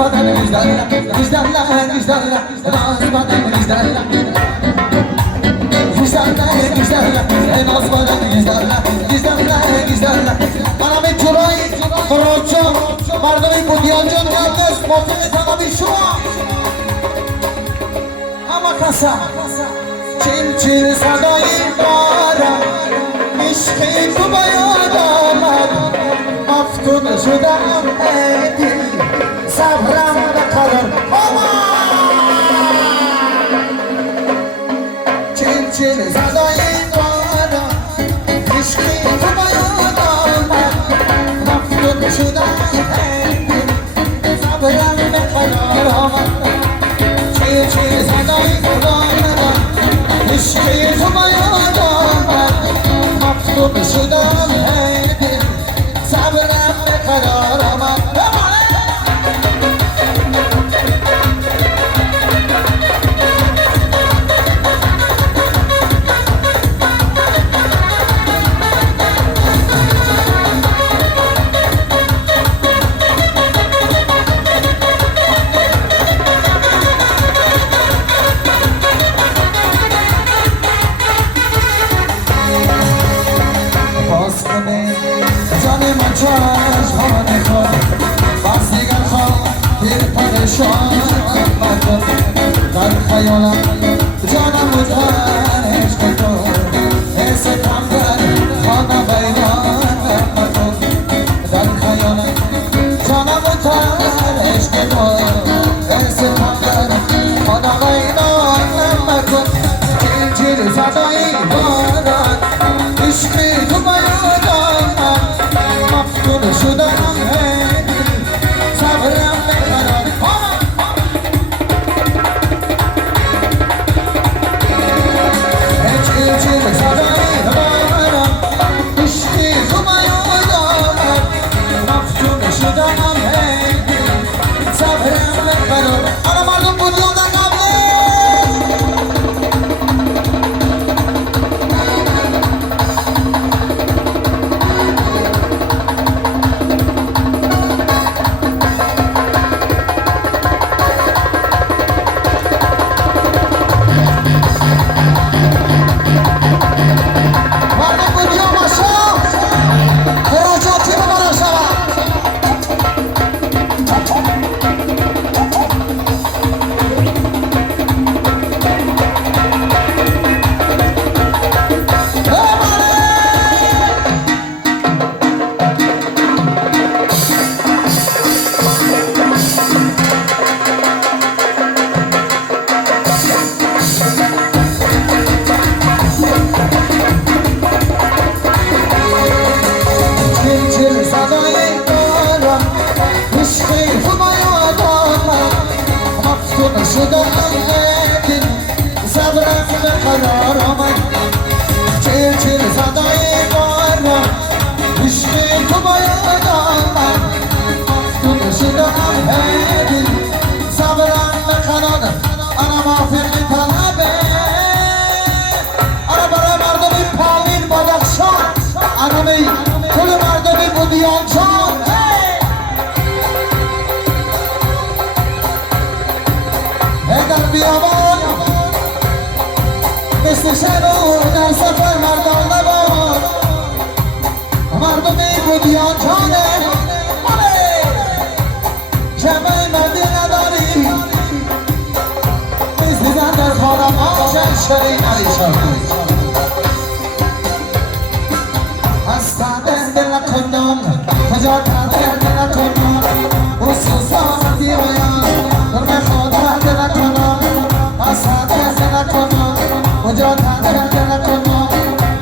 بدن وجدانلا وجدانلا وجدانلا ناز بدن وجدانلا وجدانلا وجدانلا ناز بدن وجدانلا وجدانلا وجدانلا بنا به جلوی فروچم مردم بودیانجان قدس موفق تمامی شما همه کسا چین صدای بارم عشقی تو بیاد آمد مفتون شدم دل صبرم بقرار چین صدای بارم عشقی تو بیاد آمد مفتون شدم دل صبرم بقرار آمد چین صدای بارم عشقی تو بیاد آمد مفتون شدم دل صبرم بقرار آمد در خیالم جانم بود عشق تو حس کم در خانه بیان مکن در خیالم جانم بود عشق تو حس کم در خانه بیان مکن چین صدای باران عشقی تو بیاد آمد مفتون شدم صبرم بقرار کل مردم بودیانجان در بیابان مثل شنو در سفر مردان نباد مردم بودیانجانه جمع مردی نداری میزیدن در خانم آشن شری نریشان دل کنم کجا دل کنم خصوصا دیویان درم خدا دل کنم اسد دل کنم کجا دل کنم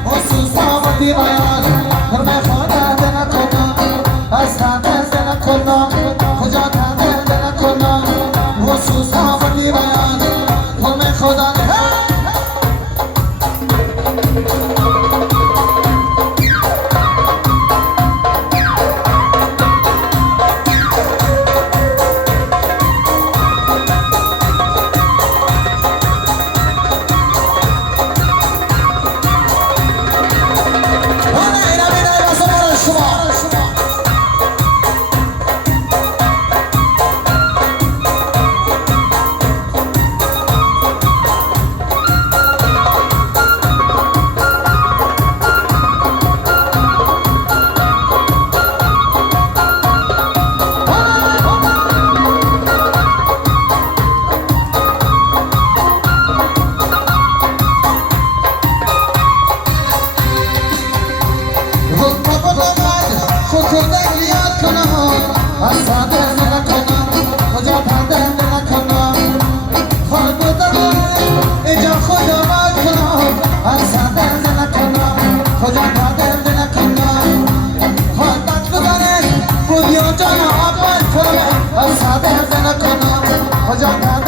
خصوصا دیویان درم خدا دل کنم اسد دل کنم کجا دل کنم خصوصا دیویان درم خدا خودت یاد کنم از صدر نکنم کجا پردر نکنم خود بودم اینجا خدا باد کنم از صدر نکنم کجا پردر نکنم خود بد ببره بودی و جان آباد کنم از صدر نکنم کجا پردر